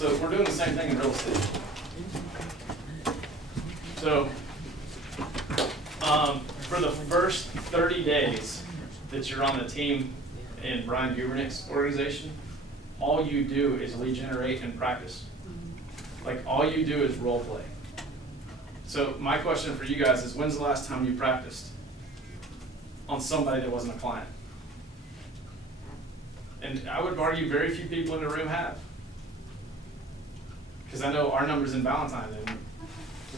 So we're doing the same thing in real estate. So for the first 30 days that you're on the team in Brian Gubernick's organization, all you do is lead generate and practice. Like all you do is role play. So my question for you guys is, when's the last time you practiced on somebody that wasn't a client? And I would argue very few people in the room have. Because I know our numbers in Valentine, and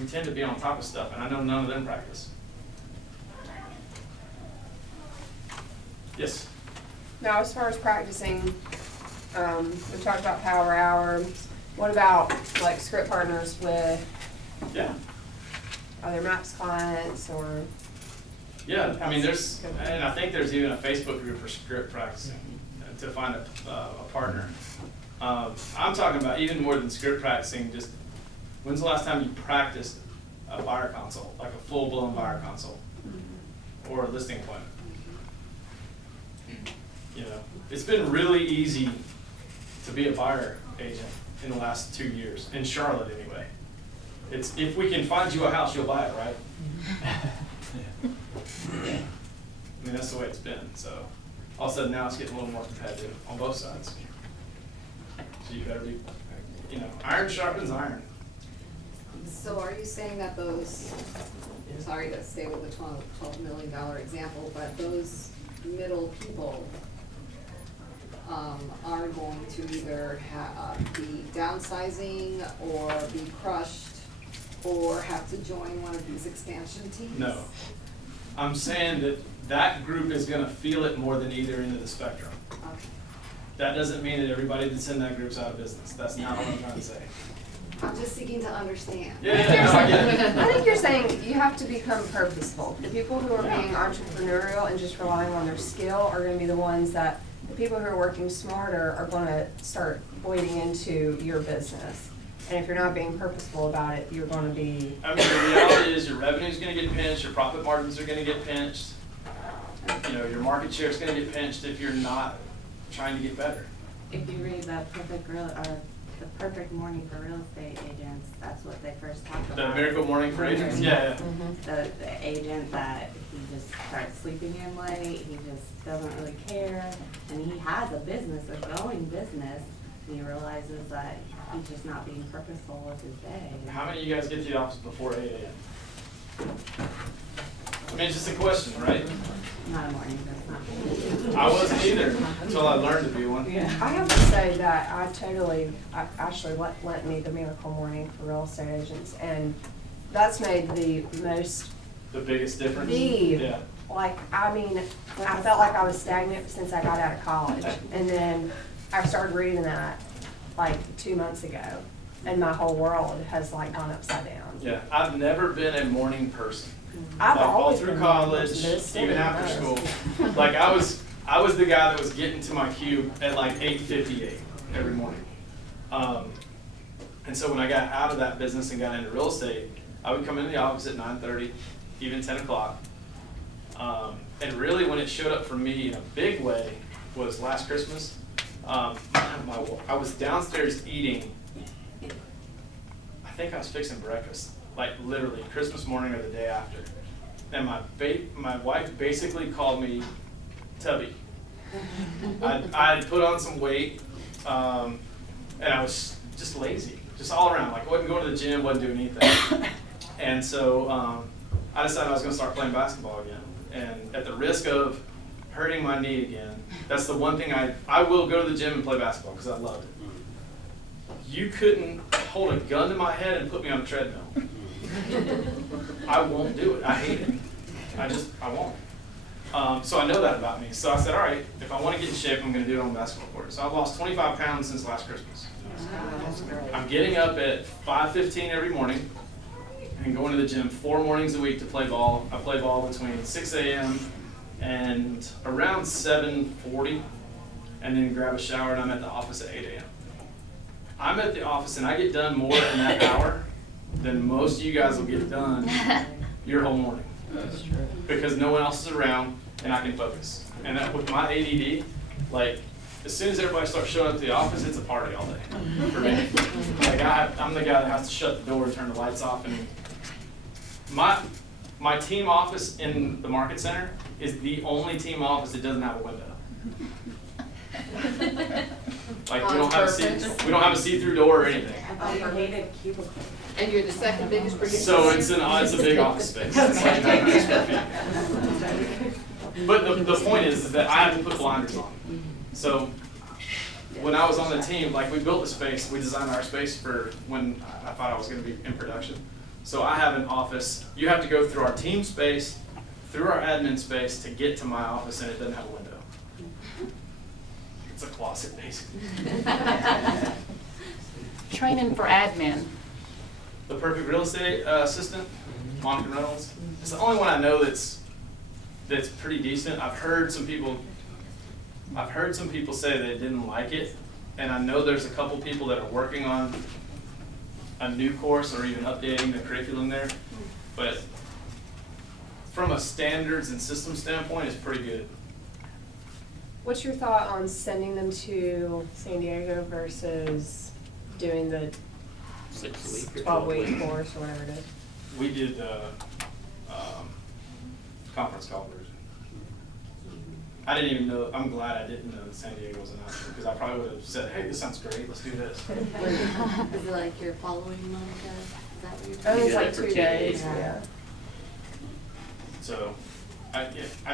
we tend to be on top of stuff, and I know none of them practice. Yes? Now, as far as practicing, we talked about Power Hour. What about like script partners with Yeah. other MAPS clients or? Yeah, I mean, and I think there's even a Facebook group for script practicing to find a partner. I'm talking about even more than script practicing, just when's the last time you practiced a buyer consult, like a full-blown buyer consult or a listing appointment? You know, it's been really easy to be a buyer agent in the last 2 years, in Charlotte anyway. It's, if we can find you a house, you'll buy it, right? I mean, that's the way it's been, so. All of a sudden now it's getting a little more competitive on both sides. So you better be, you know, iron sharpens iron. So are you saying that those, sorry to stay with the $12 million example, but those middle people are going to either be downsizing or be crushed or have to join one of these expansion teams? No. I'm saying that that group is gonna feel it more than either end of the spectrum. Okay. That doesn't mean that everybody that's in that group's out of business. That's not what I'm trying to say. I'm just seeking to understand. Yeah, no, I get it. I think you're saying you have to become purposeful. The people who are being entrepreneurial and just relying on their skill are gonna be the ones that, the people who are working smarter are gonna start bleeding into your business. And if you're not being purposeful about it, you're gonna be. I mean, the reality is your revenue's gonna get pinched, your profit margins are gonna get pinched. You know, your market share's gonna get pinched if you're not trying to get better. If you read the the perfect morning for real estate agents, that's what they first talk about. The miracle morning for agents, yeah. The agent that he just starts sleeping in late, he just doesn't really care, and he has a business, a going business, and he realizes that he's just not being purposeful with his day. How many of you guys get to the office before 8 a.m.? I mean, it's just a question, right? Not a morning, that's not. I wasn't either until I learned to be one. I have to say that I actually lent me the Miracle Morning for real estate agents, and that's made the most, The biggest difference? I mean, I felt like I was stagnant since I got out of college, and then I started reading that like 2 months ago, and my whole world has like gone upside down. Yeah, I've never been a morning person. I've Like all always through been a morning college, person, but it's even still after nice. school. Like I was the guy that was getting to my cube at like 8:58 every morning. And so when I got out of that business and got into real estate, I would come into the office at 9:30, even 10 o'clock. And really when it showed up for me in a big way was last Christmas. I was downstairs eating, I think I was fixing breakfast, like literally Christmas morning or the day after. And my wife basically called me Tubby. I had put on some weight, and I was just lazy, just all around. Like, wasn't going to the gym, wasn't doing anything. And so I decided I was going to start playing basketball again. And at the risk of hurting my knee again, that's the one thing I will go to the gym and play basketball because I love it. You couldn't hold a gun to my head and put me on a treadmill. I won't do it. I hate it. I won't. So I know that about me. So I said, all right, if I want to get in shape, I'm going to do it on the basketball court. So I've lost 25 pounds since last Christmas. I'm getting up at 5:15 every morning and going to the gym 4 mornings a week to play ball. I play ball between 6 a.m. and around 7:40, and then grab a shower, and I'm at the office at 8 a.m. I'm at the office, and I get done more in that hour than most of you guys will get done your whole morning. That's true. Because no one else is around, and I can focus. And that, with my ADD, like, as soon as everybody starts showing up to the office, it's a party all day for me. I'm the guy that has to shut the door and turn the lights off, and my team office in the market center is the only team office that doesn't have a window. Like, we don't have a see-through door or anything. I thought you hated cubicles. And you're the second biggest producer? So it's a big office space. It's like 900 square feet. But the point is that I have to put blinders on. So when I was on the team, like, we built the space, we designed our space for when I thought I was gonna be in production. So I have an office, you have to go through our team space, through our admin space to get to my office, and it doesn't have a window. It's a closet, basically. Training for admin. The perfect real estate assistant, Monica Reynolds. It's the only one I know that's pretty decent. I've heard some people say they didn't like it, and I know there's a couple people that are working on a new course or even updating the curriculum there. But from a standards and system standpoint, it's pretty good. What's your thought on sending them to San Diego versus doing the 12-week course or whatever it is? We did the conference call version. I didn't even know, I'm glad I didn't know that San Diego was an option, because I probably would have said, hey, this sounds great, let's do this. Is it like you're following Monica? Is that what you're I talking think it's about? like 2 days, yeah. So I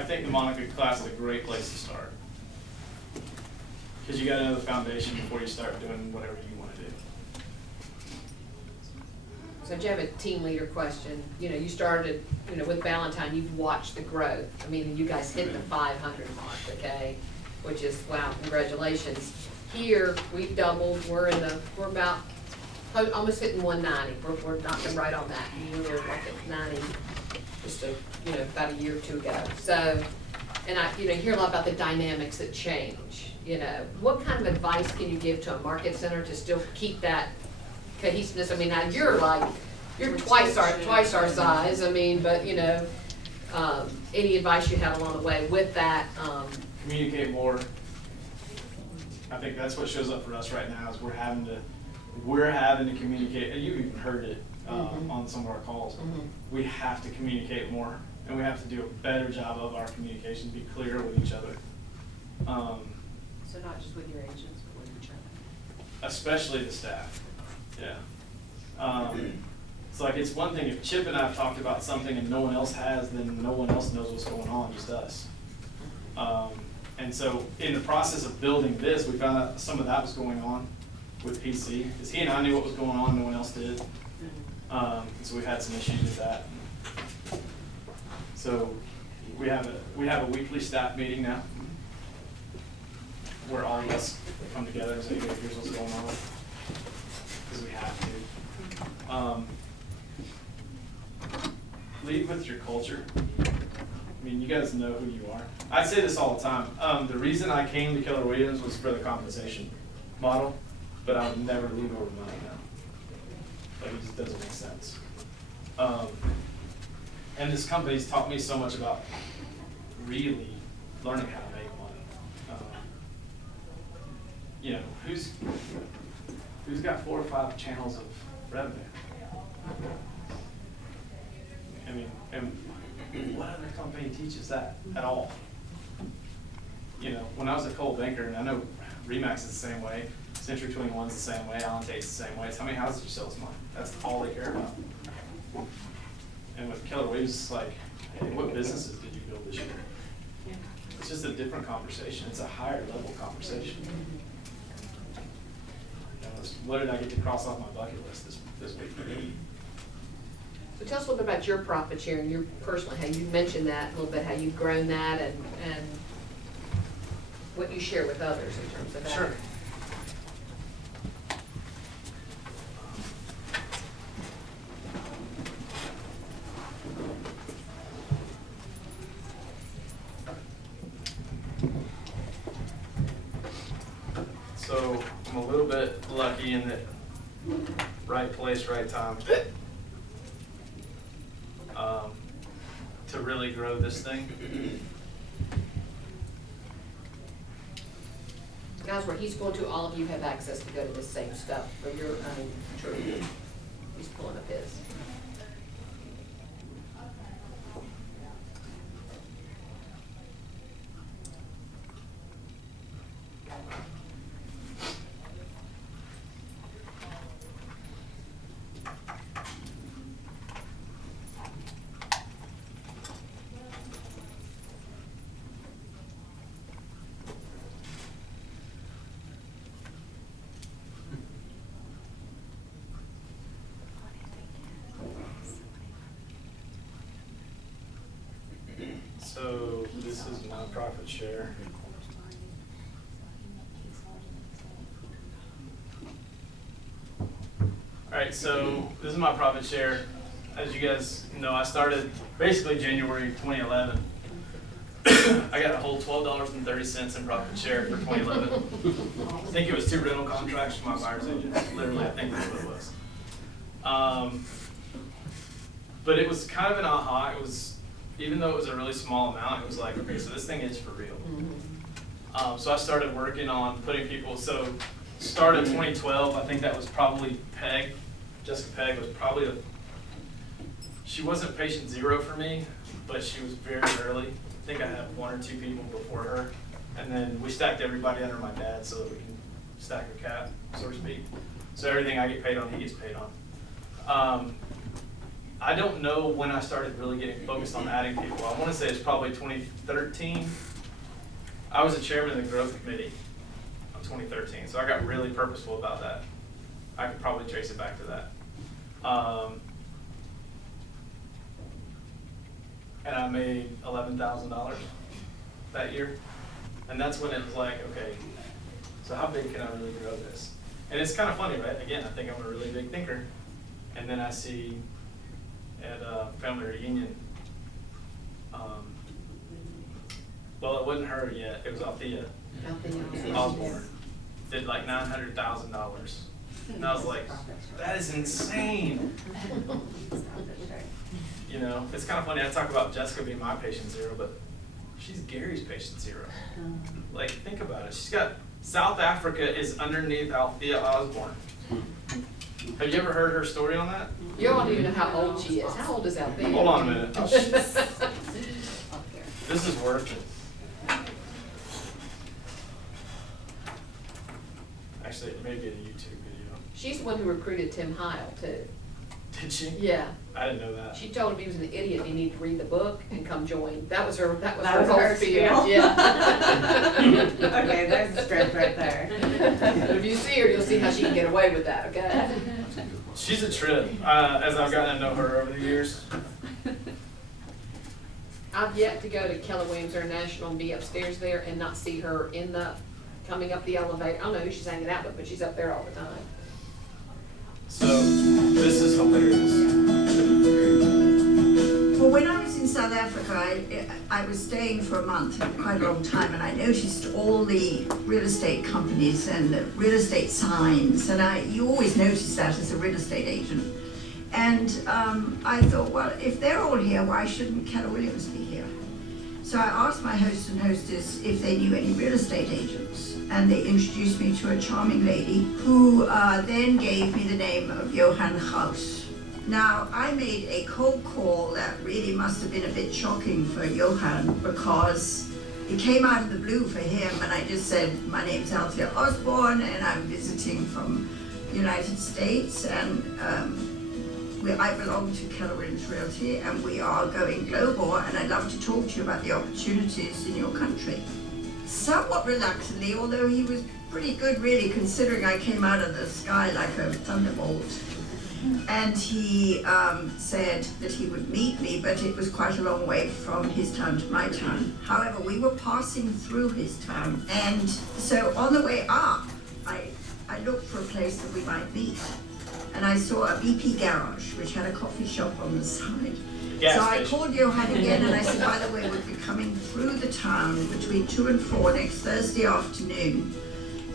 think the Monica class is a great place to start. Because you gotta know the foundation before you start doing whatever you wanna do. So do you have a team leader question? You know, you started, you know, with Valentine, you've watched the growth. I mean, you guys hit the 500 mark, okay? Which is, wow, congratulations. Here, we've doubled, we're about, almost hitting 190. We're knocking right on that. We were like at 90, just about a year or two ago. So, and you hear a lot about the dynamics that change, What kind of advice can you give to a market center to still keep that cohesiveness? I mean, now you're twice our size, but any advice you have along the way with that? Communicate more. I think that's what shows up for us right now is we're having to communicate, and you've even heard it on some of our calls. We have to communicate more, and we have to do a better job of our communication, be clear with each other. So not just with your agents, but with each other? Especially the staff, yeah. It's like, it's one thing if Chip and I have talked about something and no one else has, then no one else knows what's going on, just us. And so in the process of building this, we found out some of that was going on with PC, because he and I knew what was going on, no one else did. So we've had some issues with that. So we have a weekly staff meeting now, where all of us come together and say, hey, here's what's going on, because we have to. Lead with your culture. I mean, you guys know who you are. I say this all the time. The reason I came to Keller Williams was for the compensation model, but I would never leave over money now. Like, it just doesn't make sense. And this company's taught me so much about really learning how to make money. Who's got 4 or 5 channels of revenue? I mean, and what other company teaches that at all? When I was a Coldwell Banker, and I know RE/MAX is the same way, Century 21's the same way, Allen Tate's the same way. It's how many houses you sell this month. That's all they care about. And with Keller Williams, it's like, hey, what businesses did you build this year? It's just a different conversation. It's a higher level conversation. What did I get to cross off my bucket list this week? So tell us a little bit about your profit sharing, your personally, how you mentioned that a little bit, how you've grown that and what you share with others in terms of that. Sure. So I'm a little bit lucky in that right place, right time. To really grow this thing. guys, where he's going to, all of you have access to go to this same stuff for your own truth. He's pulling up his. So this is my profit share. Alright, so this is my profit share. As you guys know, I started basically January 2011. I got a whole $12.30 in profit share for 2011. I think it was 2 rental contracts from my buyer's agent. Literally, I think that's what it was. But it was kind of an aha. It was, even though it was a really small amount, it was like, okay, so this thing is for real. So I started working on putting people, so started 2012, I think that was probably Peg. Jessica Peg was probably she wasn't patient 0 for me, but she was very early. I think I had 1 or 2 people before her. And then we stacked everybody under my dad so that we can stack a cap, so to speak. So everything I get paid on, he gets paid on. I don't know when I started really getting focused on adding people. I want to say it's probably 2013. I was the chairman of the growth committee of 2013, so I got really purposeful about that. I could probably trace it back to that. And I made $11,000 that year. And that's when it was like, okay, so how big can I really grow this? And it's kind of funny, right? Again, I think I'm a really big thinker. And then I see at a family reunion, well, it wasn't her yet, it was Althea Osborne, did like $900,000. And I was like, that is insane. You know, it's kind of funny, I talk about Jessica being my patient 0, but she's Gary's patient 0. Like, think about it. She's got, South Africa is underneath Althea Osborne. Have you ever heard her story on that? You don't even know how old she is. How old is Althea? Hold on a minute. Oh, this is worth it. Actually, it may be a YouTube video. She's the one who recruited Tim Heil, too. Did she? Yeah. I didn't know that. She told him he was an idiot and he needed to read the book and come join. That was her That whole was her spiel. spiel. Yeah. Okay, there's the script right there. But if you see her, you'll see how she can get away with that, okay? She's a trip, as I've gotten to know her over the years. I've yet to go to Keller Williams International and be upstairs there and not see her in the, coming up the elevator. I don't know who she's hanging out with, but she's up there all the time. So, this is hilarious. Well, when I was in South Africa, I was staying for a month, quite a long time, and I noticed all the real estate companies and the real estate signs, and you always notice that as a real estate agent. And I thought, well, if they're all here, why shouldn't Keller Williams be here? So I asked my host and hostess if they knew any real estate agents, and they introduced me to a charming lady who then gave me the name of Johan Gauss. Now, I made a cold call that really must have been a bit shocking for Johan, because it came out of the blue for him, and I just said, my name's Althea Osborne, and I'm visiting from the United States, and I belong to Keller Williams Realty, and we are going global, and I'd love to talk to you about the opportunities in your country. Somewhat reluctantly, although he was pretty good really, considering I came out of the sky like a thunderbolt. And he said that he would meet me, but it was quite a long way from his town to my town. However, we were passing through his town, and so on the way up, I looked for a place that we might meet. And I saw a BP garage, which had a coffee shop on the side. So I called Johan again and I said, by the way, we'll be coming through the town between 2 and 4 next Thursday afternoon.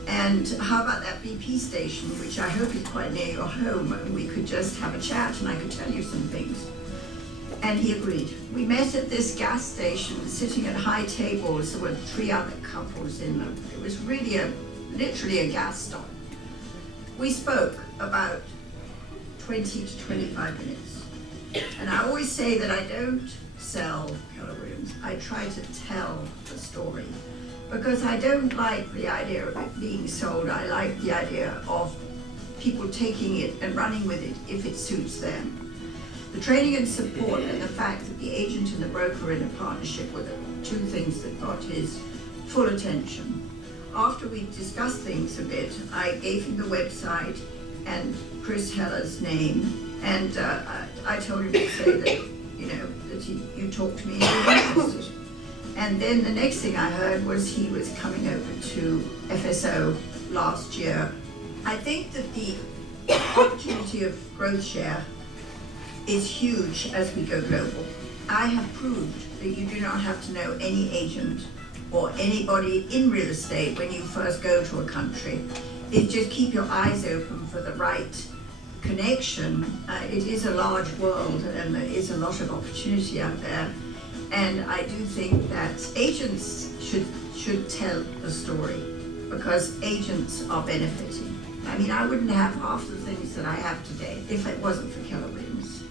And how about that BP station, which I hope is quite near your home, and we could just have a chat and I could tell you some things. And he agreed. We met at this gas station, sitting at high tables. There were 3 other couples in them. It was really a literally a gas stop. We spoke about 20 to 25 minutes. And I always say that I don't sell Keller Williams. I try to tell the story. Because I don't like the idea of it being sold. I like the idea of people taking it and running with it if it suits them. The training and support and the fact that the agent and the broker are in a partnership were the two things that got his full attention. After we discussed things a bit, I gave him the website and Chris Heller's name, and I told him to say that, you know, that you talked to me and you were interested. And then the next thing I heard was he was coming over to FSO last year. I think that the opportunity of growth share is huge as we go global. I have proved that you do not have to know any agent or anybody in real estate when you first go to a country. It's just keep your eyes open for the right connection. It is a large world and there is a lot of opportunity out there. And I do think that agents should tell the story because agents are benefiting. I mean, I wouldn't have half the things that I have today if it wasn't for Keller Williams.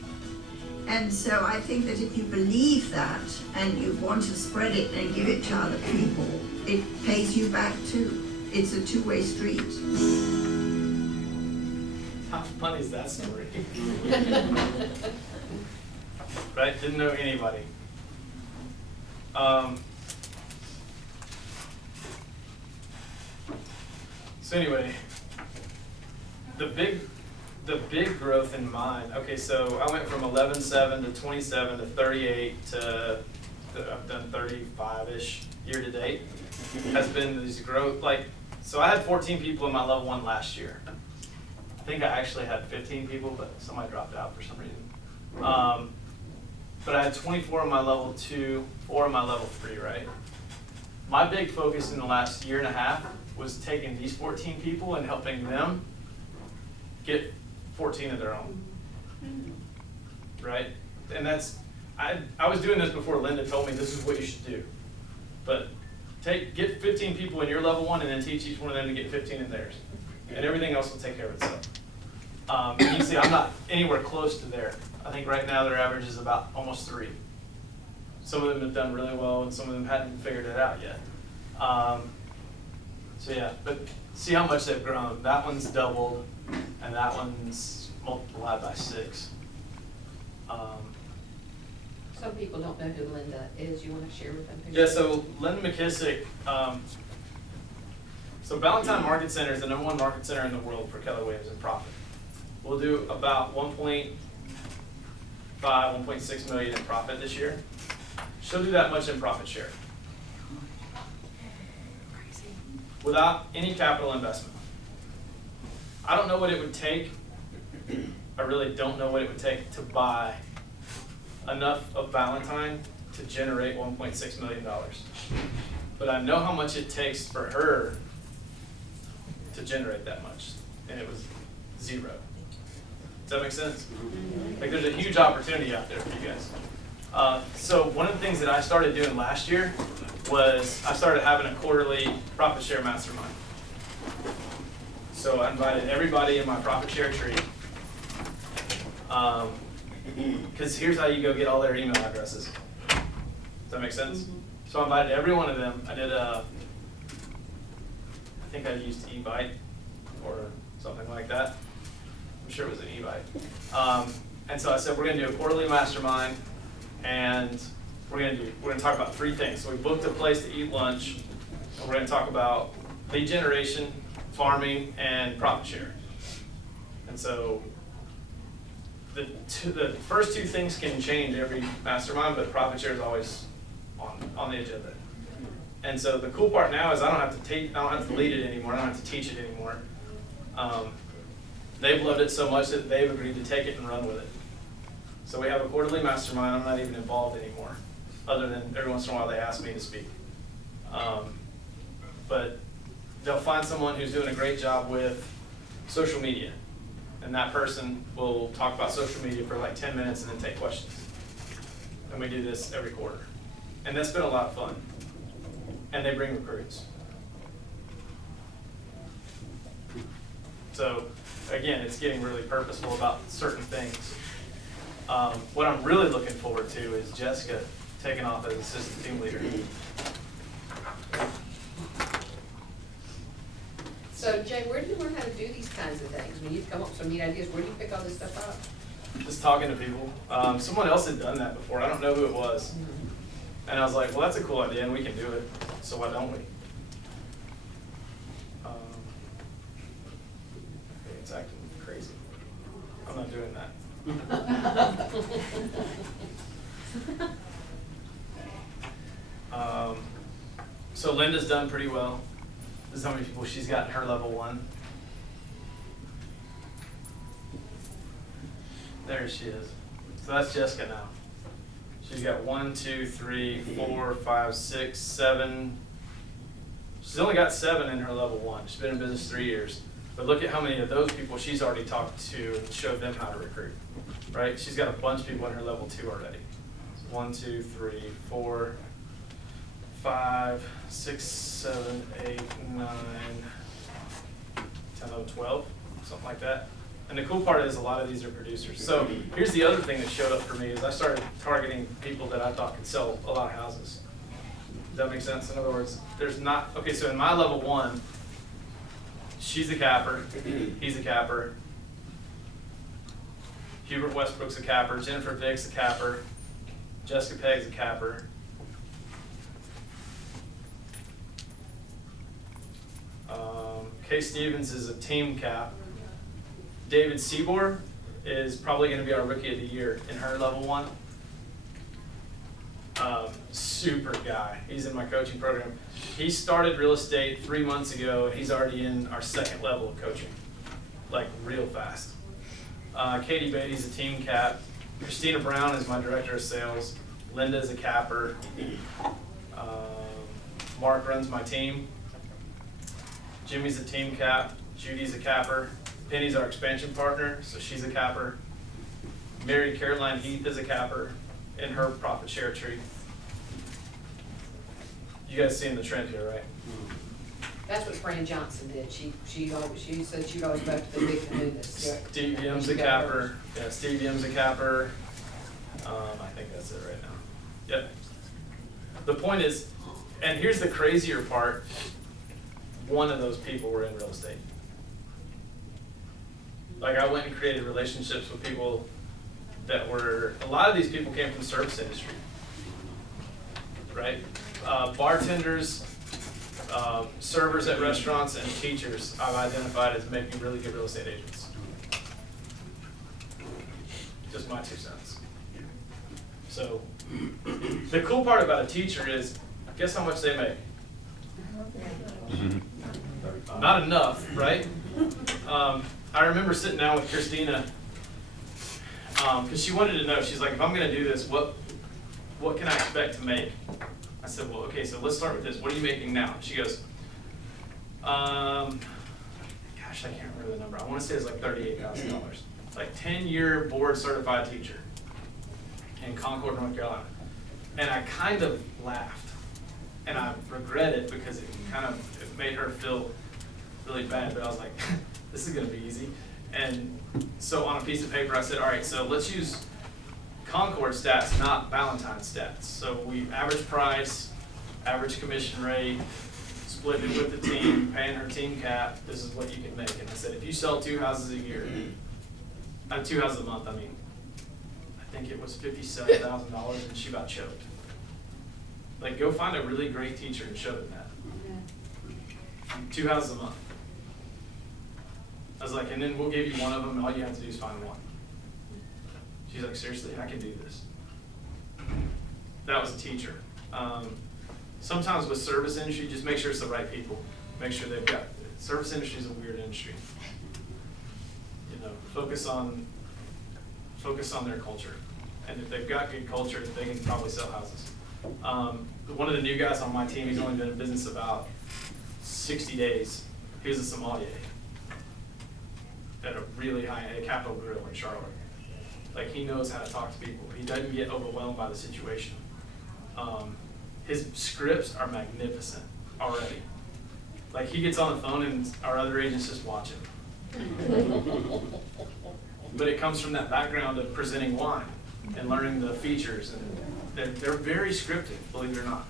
And so I think that if you believe that and you want to spread it and give it to other people, it pays you back too. It's a two-way street. How funny is that story? Right? Didn't know anybody. So anyway, the big growth in mine. Okay, so I went from 11.7 to 27 to 38 to I've done 35-ish year to date. Has been these growth so I had 14 people in my level 1 last year. I think I actually had 15 people, but somebody dropped out for some reason. But I had 24 in my level 2, 4 in my level 3, right? My big focus in the last year and a half was taking these 14 people and helping them get 14 of their own, right? And that's, I was doing this before Linda told me this is what you should do. But get 15 people in your level 1 and then teach each one of them to get 15 in theirs. And everything else will take care of itself. And you see, I'm not anywhere close to there. I think right now their average is about almost 3. Some of them have done really well and some of them hadn't figured it out yet. So yeah, but see how much they've grown. That one's doubled and that one's multiplied by 6. Some people don't know who Linda is. You want to share with them? Yeah, so Linda McKissick, so Ballantyne Market Center is the #1 market center in the world for Keller Williams in profit. We'll do about 1.5, 1.6 million in profit this year. She'll do that much in profit share. Without any capital investment. I don't know what it would take, I really don't know what it would take to buy enough of Ballantyne to generate $1.6 million. But I know how much it takes for her to generate that much, and it was 0. Does that make sense? Like there's a huge opportunity out there for you guys. So one of the things that I started doing last year was I started having a quarterly profit share mastermind. So I invited everybody in my profit share tree. Because here's how you go get all their email addresses. Does that make sense? So I invited every one of them. I did I think I used eBite or something like that. I'm sure it was an eBite. And so I said, we're gonna do a quarterly mastermind and we're gonna talk about 3 things. So we booked a place to eat lunch and we're gonna talk about lead generation, farming, and profit share. And so the first 2 things can change every mastermind, but profit share is always on the agenda. And so the cool part now is I don't have to lead it anymore. I don't have to teach it anymore. They've loved it so much that they've agreed to take it and run with it. So we have a quarterly mastermind. I'm not even involved anymore, other than every once in a while they ask me to speak. But they'll find someone who's doing a great job with social media. And that person will talk about social media for like 10 minutes and then take questions. And we do this every quarter. And that's been a lot of fun. And they bring recruits. So again, it's getting really purposeful about certain things. What I'm really looking forward to is Jessica taking off as assistant team leader. So Jay, where do you learn how to do these kinds of things? When you come up with some neat ideas, where do you pick all this stuff up? Just talking to people. Someone else had done that before. I don't know who it was. And I was like, well, that's a cool idea and we can do it. So why don't we? It's acting crazy. I'm not doing that. So Linda's done pretty well. This is how many people she's got in her level 1. There she is. So that's Jessica now. She's got 1, 2, 3, 4, 5, 6, 7. She's only got 7 in her level 1. She's been in business 3 years. But look at how many of those people she's already talked to and showed them how to recruit, right? She's got a bunch of people in her level 2 already. 1, 2, 3, 4, 5, 6, 7, 8, 9, 10, 11, 12, something like that. And the cool part is a lot of these are producers. So here's the other thing that showed up for me is I started targeting people that I thought could sell a lot of houses. Does that make sense? In other words, there's not, okay, so in my level 1, she's a capper, he's a capper, Hubert Westbrook's a capper, Jennifer Vick's a capper, Jessica Pegg's a capper. Kay Stevens is a team cap. David Seabour is probably going to be our rookie of the year in her level 1. Super guy. He's in my coaching program. He started real estate 3 months ago, and he's already in our 2nd level of coaching, like real fast. Katie Beatty's a team cap. Christina Brown is my director of sales. Linda's a capper. Mark runs my team. Jimmy's a team cap. Judy's a capper. Penny's our expansion partner, so she's a capper. Mary Caroline Heath is a capper in her profit share tree. You guys seeing the trend here, right? That's what Fran Johnson did. She said she'd always go to the big newness. Steve Yim's a capper. Yeah, Steve Yim's a capper. I think that's it right now. Yep. The point is, and here's the crazier part, one of those people were in real estate. Like I went and created relationships with people that were, a lot of these people came from the service industry, right? Bartenders, servers at restaurants, and teachers I've identified as making really good real estate agents. Just my 2 cents. So the cool part about a teacher is, guess how much they make? Not enough, right? I remember sitting down with Christina because she wanted to know. She's like, if I'm going to do this, what can I expect to make? I said, well, okay, so let's start with this. What are you making now? She goes, gosh, I can't remember the number. I want to say it's like $38,000. Like 10-year board certified teacher in Concord, North Carolina. And I kind of laughed. And I regret it because it made her feel really bad. But I was like, this is going to be easy. And so on a piece of paper, I said, all right, so let's use Concord stats, not Valentine stats. So we average price, average commission rate, split it with the team, paying her team cap. This is what you can make. And I said, if you sell 2 houses a year, 2 houses a month, I mean, I think it was $57,000 and she about choked. Like, go find a really great teacher and show them that. 2 houses a month. I was like, and then we'll give you one of them, and all you have to do is find one. She's like, seriously, I can do this. That was a teacher. Sometimes with service industry, just make sure it's the right people. Make sure they've got, service industry is a weird industry. You know, focus on their culture. And if they've got good culture, they can probably sell houses. One of the new guys on my team, he's only been in business about 60 days. He was a sommelier at a really high-end Capital Grill in Charlotte. Like, he knows how to talk to people. He doesn't get overwhelmed by the situation. His scripts are magnificent already. Like, he gets on the phone and our other agents just watch him. But it comes from that background of presenting wine and learning the features, and they're very scripted, believe it or not.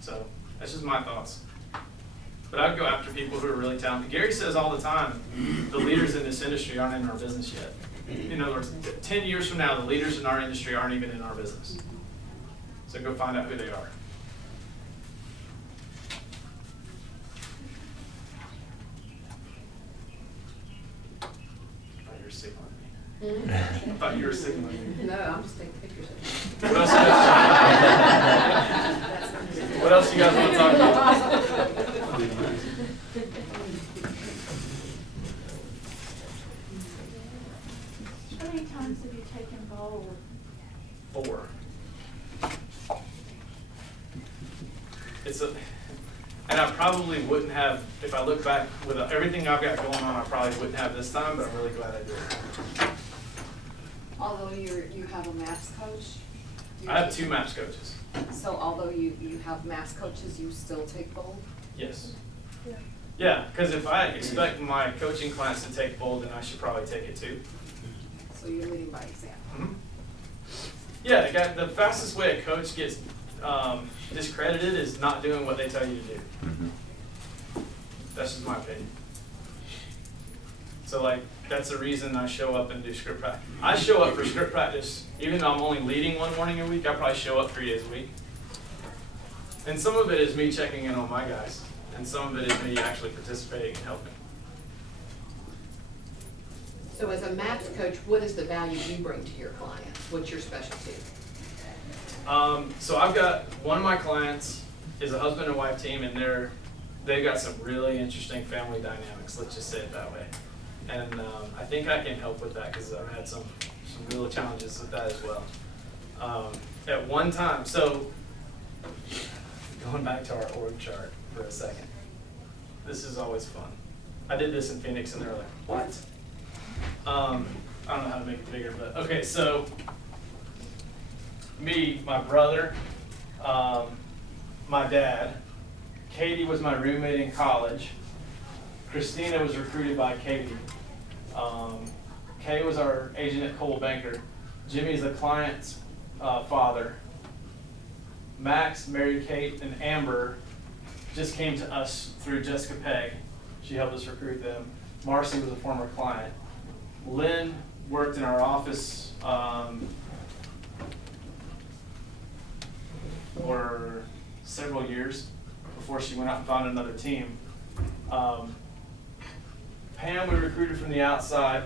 So that's just my thoughts. But I'd go after people who are really talented. Gary says all the time, the leaders in this industry aren't in our business yet. In other words, 10 years from now, the leaders in our industry aren't even in our business. So go find out who they are. I thought you were signaling me. I thought you were signaling me. No, I'm just taking pictures of you. What else you guys, what else you guys want to talk about? How many times have you taken bold? 4. And I probably wouldn't have, if I look back with everything I've got going on, I probably wouldn't have this time, but I'm really glad I did. Although you have a MAPS coach? I have 2 MAPS coaches. So although you have MAPS coaches, you still take bold? Yes. Yeah, because if I expect my coaching clients to take bold, then I should probably take it too. So you're leading by example? Mhm. Yeah, the fastest way a coach gets discredited is not doing what they tell you to do. That's just my opinion. So like, that's the reason I show up and do script practice. I show up for script practice, even though I'm only leading 1 morning a week, I probably show up 3 days a week. And some of it is me checking in on my guys, and some of it is me actually participating and helping. So as a MAPS coach, what is the value you bring to your clients? What's your specialty? So I've got one of my clients is a husband and wife team, and they've got some really interesting family dynamics, let's just say it that way. And I think I can help with that because I've had some real challenges with that as well. At one time, so going back to our org chart for a second, this is always fun. I did this in Phoenix and they were like, what? I don't know how to make it bigger, but okay, so me, my brother, my dad, Katie was my roommate in college, Christina was recruited by Katie, Kay was our agent at Coldwell Banker, Jimmy's the client's father, Max married Kate, and Amber just came to us through Jessica Pegg. She helped us recruit them. Marcy was a former client. Lynn worked in our office for several years before she went out and found another team. Pam we recruited from the outside.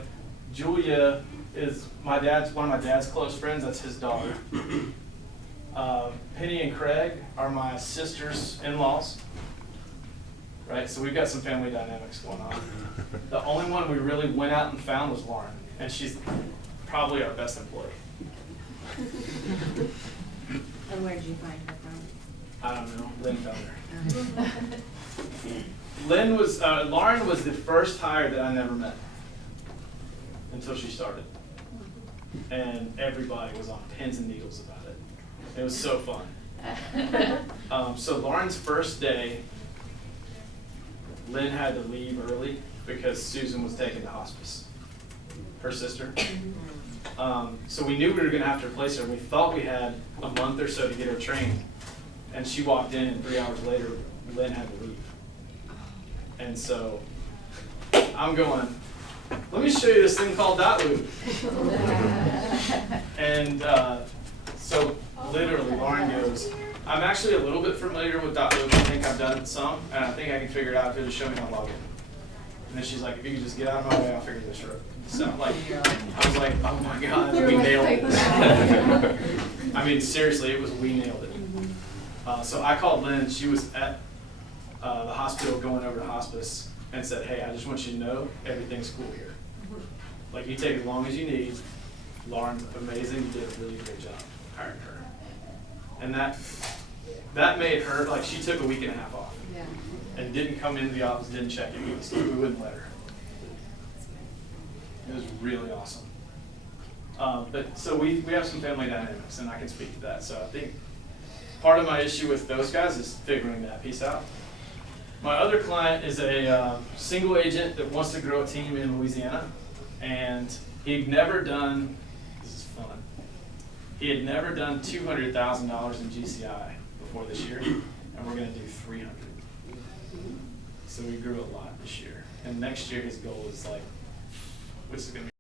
Julia is one of my dad's close friends. That's his daughter. Penny and Craig are my sister's in-laws. Right, so we've got some family dynamics going on. The only one we really went out and found was Lauren, and she's probably our best employee. And where'd you find her from? I don't know, Lynn found her. Lauren was the first hire that I never met until she started. And everybody was on pins and needles about it. It was so fun. So Lauren's first day, Lynn had to leave early because Susan was taken to hospice, her sister. So we knew we were going to have to replace her. We thought we had a month or so to get her trained. And she walked in, and 3 hours later, Lynn had to leave. And so I'm going, let me show you this thing called Dotloop. And so literally, Lauren goes, I'm actually a little bit familiar with Dotloop. I think I've done it some, and I think I can figure it out if you'll just show me how to log in. And then she's like, if you could just get out of my way, I'll figure this out. So like, I was like, oh my God, we nailed it. I mean, seriously, we nailed it. So I called Lynn. She was at the hospital going over to hospice and said, hey, I just want you to know everything's cool here. Like, you take as long as you need. Lauren's amazing. You did a really great job hiring her. And that made her, like, she took a week and a half off. Yeah. And didn't come into the office, didn't check in with us. We wouldn't let her. It was really awesome. But so we have some family dynamics, and I can speak to that. So I think part of my issue with those guys is figuring that piece out. My other client is a single agent that wants to grow a team in Louisiana, and he'd never done, this is fun, he had never done $200,000 in GCI before this year, and we're gonna do 300. So we grew a lot this year, and next year his goal is like, which is gonna be